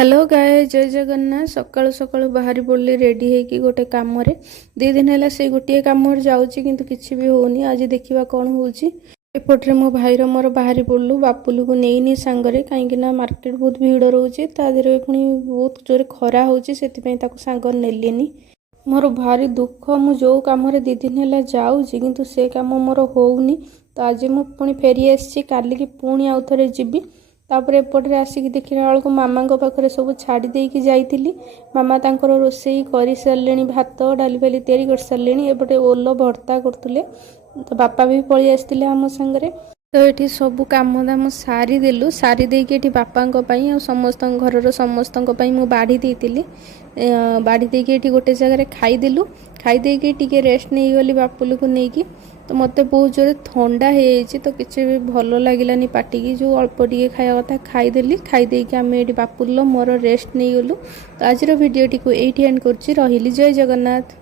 Hello गाय जय जगन्नाथ सकाळु सकाळु बाहरी पड़ली ready होगी गोटे कम दी दिन है से गोटे कम जाऊँगी किंतु किसी भी होनी आज देखा कौन होची एपटे मो भाईर मोर बाहरी पड़लु बापुलू को नहीं सांगरे कहीं मार्केट बहुत भीड़ रोचे तादेह पुणी बहुत जोर खरा होची से सांगर नेलिनी मोर भारी दुख मु जो कम दी दिन है जाऊँगी किंतु से कम मोर होनी तो आज मु पुणी फेरी आसी काली की पुणी आउ थे जीवी तापर एपटे आसिक देखला बेलू मामा पाखे सब छाड़ी देकी जाइली मामा तांकर रोसई कर सारे भात डाली फाली तैयारी कर सारे एपटे ओल भर्ता करते तो बापा भी पलि आसते आम सांगे तो ये सब कम दाम सारीदेलु सारी देकी बापा समस्त घर समस्त बाढ़ी देती बाढ़ी देकी गोटे जगह खाईदेलु खाईदेकी टी रेस्ट नहीं गली बापुलू को लेकिन तो मत बहुत जोर ठंडा हो तो किसी भी भल लगे पार्टी की जो अल्प टे खाया कथा खाईदेली खाईदेकी आम ये बापुल मोर रेस्ट नहीं गलु तो आज भिडियो टी एंड कर जय जगन्नाथ।